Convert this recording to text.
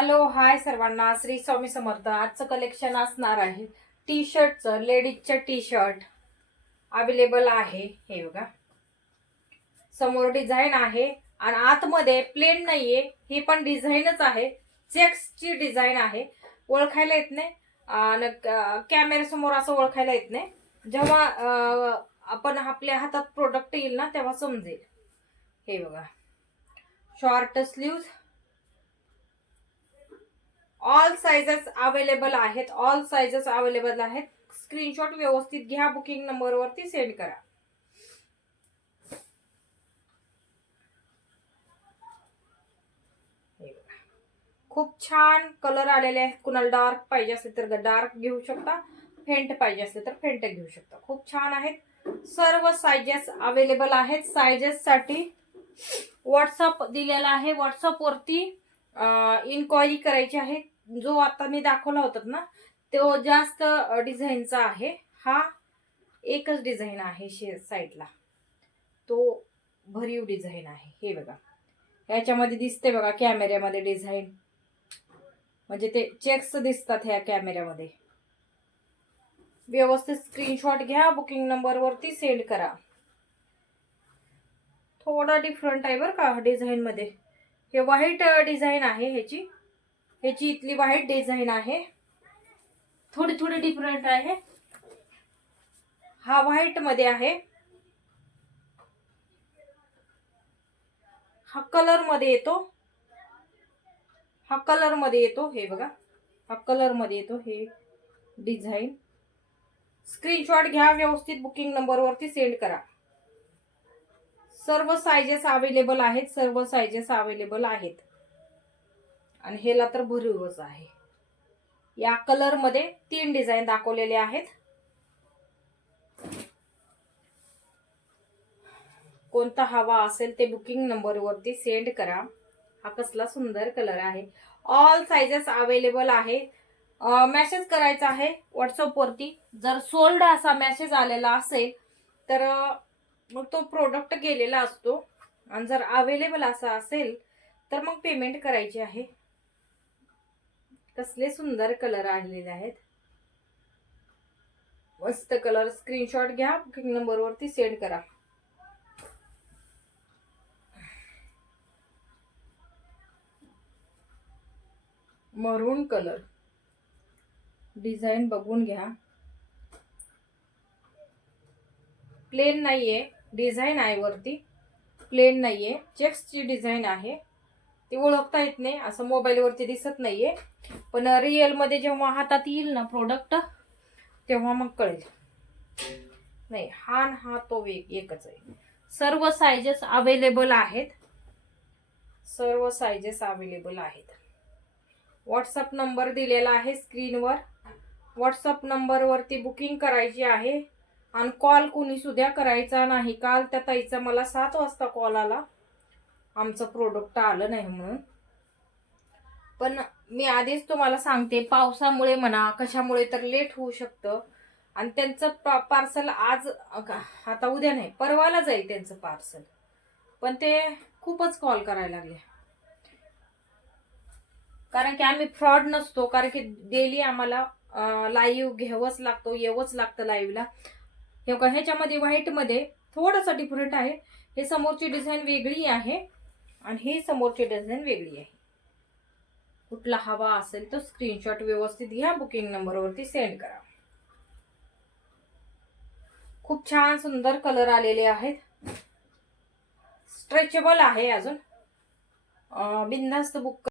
Hello hi सर्वांना, श्री स्वामी समर्थ. आजचं collection असणार आहे टी शर्टचं. लेडीजचं टी शर्ट अवेलेबल आहे. हे बघा, समोर डिझाईन आहे आणि आतमध्ये प्लेन नाहीये, ही पण डिझाईनच आहे. चेक्सची डिझाईन आहे. ओळखायला येत नाही आणि कॅमेरा समोर असं ओळखायला येत नाही. जेव्हा आपण आपल्या हातात प्रोडक्ट येईल ना तेव्हा समजेल. हे बघा, short sleeves, all sizes available आहेत. ऑल साइजेस अवेलेबल आहेत. स्क्रीनशॉट व्यवस्थित घ्या, बुकिंग नंबरवरती सेंड करा. खूप छान कलर आलेले आहेत. कुणाला डार्क पाहिजे असेल तर डार्क घेऊ शकता, फेंट पाहिजे असेल तर फेंट घेऊ शकता. खूप छान आहेत. सर्व साइजेस अवेलेबल आहेत. साइजेस साठी व्हॉट्सअप दिलेला आहे. व्हॉट्सअप वरती इन्क्वायरी करायची आहे. जो आता मी दाखवला होता ना तो जास्त डिझाईनचा आहे. हा एकच डिझाईन आहे साईडला, तो भरीव डिझाईन आहे. हे बघा, याच्यामध्ये दिसते बघा कॅमेऱ्यामध्ये डिझाईन, म्हणजे ते चेक्स दिसतात ह्या कॅमेऱ्यामध्ये. व्यवस्थित स्क्रीनशॉट घ्या, बुकिंग नंबर वरती सेंड करा. थोडा डिफरंट आहे बरं का डिझाईन मध्ये. हे व्हाईट डिझाईन आहे. ह्याची इथली व्हाईट डिझाईन आहे. थोडी थोडी डिफरंट आहे. हा व्हाईट मध्ये आहे. हा कलर मध्ये येतो. हा कलर मध्ये येतो. हे बघा, हा कलर मध्ये येतो. हे डिझाईन स्क्रीनशॉट घ्या, व्यवस्थित बुकिंग नंबर वरती सेंड करा. सर्व साइजेस अवेलेबल आहेत. सर्व साइजेस अवेलेबल आहेत. आणि हेला तर भरीवच आहे. या कलर मध्ये 3 डिझाईन दाखवलेले आहेत. कोणता हवा असेल ते बुकिंग नंबर वरती सेंड करा. हा कसला सुंदर कलर आहे. ऑल साइजेस अवेलेबल आहे. मेसेज करायचा आहे व्हॉट्सअप वरती. जर सोल्ड असा मेसेज आलेला असेल तर मग तो प्रोडक्ट गेलेला असतो, आणि जर अवेलेबल असा असेल तर मग पेमेंट करायची आहे. कसले सुंदर कलर आलेले आहेत. मस्त कलर. स्क्रीनशॉट घ्या, बुकिंग नंबर वरती सेंड करा. मरून कलर डिझाईन बघून घ्या. प्लेन नाहीये, डिझाईन आहे वरती. प्लेन नाहीये, चेक्सची डिझाईन आहे. ती ओळखता येत नाही, असं मोबाईल वरती दिसत नाहीये, पण रिअल मध्ये जेव्हा हातात येईल ना प्रोडक्ट तेव्हा मग कळेल. नाही, हा तो एकच आहे. सर्व साइजेस अवेलेबल आहेत. सर्व साइजेस अवेलेबल आहेत. व्हॉट्सअप नंबर दिलेला आहे स्क्रीनवर. व्हॉट्सअप नंबर वरती बुकिंग करायची आहे. आणि कॉल कुणी सुद्धा करायचा नाही. काल त्या ताईचा मला 7 वाजता कॉल आला, आमचं प्रोडक्ट आलं नाही म्हणून. पण मी आधीच तुम्हाला सांगते, पावसामुळे म्हणा कशामुळे तर लेट होऊ शकतं. आणि त्यांचं पार्सल आज, आता उद्या नाही परवाला जाईल त्यांचं पार्सल. पण ते खूपच कॉल करायला लागले, कारण की आम्ही फ्रॉड नसतो. कारण की डेली आम्हाला लाईव्ह घ्यावंच लागतो, येवंच लागतं लाईव्हला. ह्याच्यामध्ये व्हाईट मध्ये थोडासा डिफरंट आहे. हे समोरची डिझाईन वेगळी आहे आणि ही समोरची डिझाईन वेगळी आहे. कुठला हवा असेल तर स्क्रीनशॉट व्यवस्थित घ्या, बुकिंग नंबर वरती सेंड करा. खूप छान सुंदर कलर आलेले आहेत. स्ट्रेचेबल आहे. अजून बिनधास्त बुक